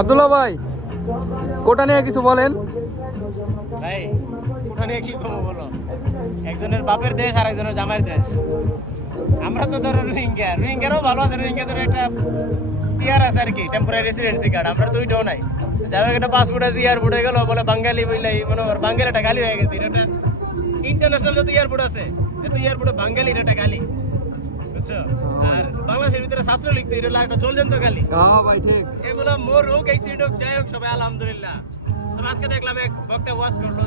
আব্দুল্লাহ ভাই, কোটা নিয়ে কিছু বলেন। ভাই ওটা নিয়ে কি করব বলো? একজনের বাপের দেশ আর একজনের জামাইয়ের দেশ। আমরা তো ধরো রোহিঙ্গা। রোহিঙ্গারও ভালো আছে, রোহিঙ্গাদের একটা টিয়ার আছে আর কি টেম্পোরারি রেসিডেন্সি কার্ড আমরা তো ওইটাও নাই। যাবে একটা পাসপোর্ট আছে এয়ারপোর্টে গেল, বলে বাঙালি বললাই মনে কর বাঙালিটা গালি হয়ে গেছে। এটা ইন্টারন্যাশনাল যত এয়ারপোর্ট আছে, এত এয়ারপোর্টে বাঙালি এটা গালি। বুঝছ? বাংলাদেশের ভিতরে ছাত্র লিখতে এটা একটা চলজন্ত গালি হ্যাঁ ভাই ঠিক। এগুলো মোর হোক অ্যাক্সিডেন্ট হোক যাই হোক সবাই আলহামদুলিল্লাহ। তবে আজকে দেখলাম এক বক্তা ওয়াজ করল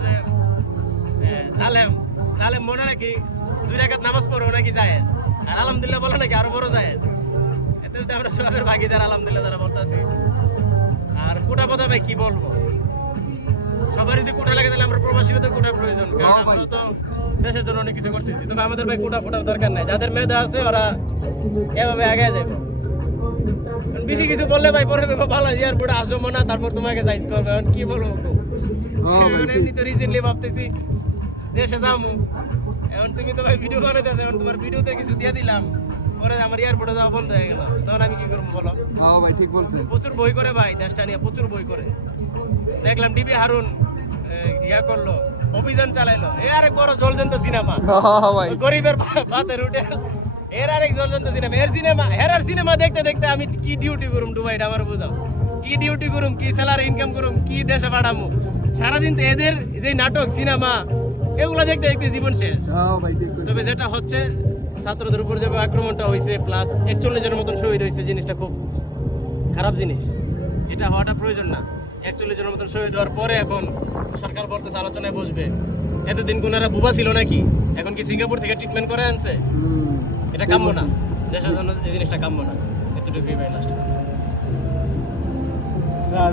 যে জালেম জালেম মনে নাকি দুই রাকাত নামাজ পড়ো নাকি জায়েজ? আর আলহামদুলিল্লাহ বলে নাকি আরও বড় জায়েজ। এতে তো আমরা সবের ভাগিদার আলহামদুলিল্লাহ তারা বলতেছি। আর কোটা পদে ভাই কি বলব? যদি কোটা লাগে তাহলে আমরা প্রবাসীরও তো কোটার প্রয়োজন কারণ আমরা তো দেশের জন্য অনেক কিছু করতেছি। তবে আমাদের ভাই কোটা ফোটার দরকার নাই। যাদের মেধা আছে ওরা এভাবে আগে যাবে। বেশি কিছু বললে ভাই পরে ভালো এয়ারপোর্টে আসো মনে তারপর তোমাকে সাইজ করবে। এখন কি বলব? এমনি তো রিসেন্টলি ভাবতেছি দেশে যাব এখন তুমি তো ভাই ভিডিও বানাইতেছো এখন তোমার ভিডিওতে কিছু দিয়ে দিলাম। পরে আমার এয়ারপোর্টে যাওয়া বন্ধ হয়ে গেল। তখন আমি কি করব বলো? হ্যাঁ ভাই ঠিক বলছেন। প্রচুর বই করে ভাই দেশটা নিয়ে প্রচুর বই করে। দেখলাম ডিবি হারুন। ইয়া করল অভিযান চালাইলো। এ আরেক বড় জলজন্ত সিনেমা। হ্যাঁ গরিবের ভা- ভাতের উঠে। এর আরেক জলজন্ত সিনেমা এর সিনেমা এর আর সিনেমা দেখতে দেখতে আমি কি ডিউটি করুম দুবাইটা আমার বুঝাও। কি ডিউটি করুম কি স্যালারি ইনকাম করুম কি দেশে পাঠামু। সারাদিন তো এদের যে নাটক সিনেমা এগুলো দেখতে দেখতে জীবন শেষ। ঠিক তবে যেটা হচ্ছে ছাত্রদের উপর যে আক্রমণটা হয়েছে প্লাস একচল্লিশ জনের মতন শহীদ হয়েছে জিনিসটা খুব খারাপ জিনিস। এটা হওয়াটা প্রয়োজন না। একচল্লিশ জনের মতন শহীদ হওয়ার পরে এখন সরকার বলতেছে আলোচনায় বসবে। এতদিন কোনারা বুবা ছিল নাকি? এখন কি সিঙ্গাপুর থেকে ট্রিটমেন্ট করে আনছে? এটা কাম্য না। দেশের জন্য এই জিনিসটা কাম্য না। এতটুকুই ভাই লাস্ট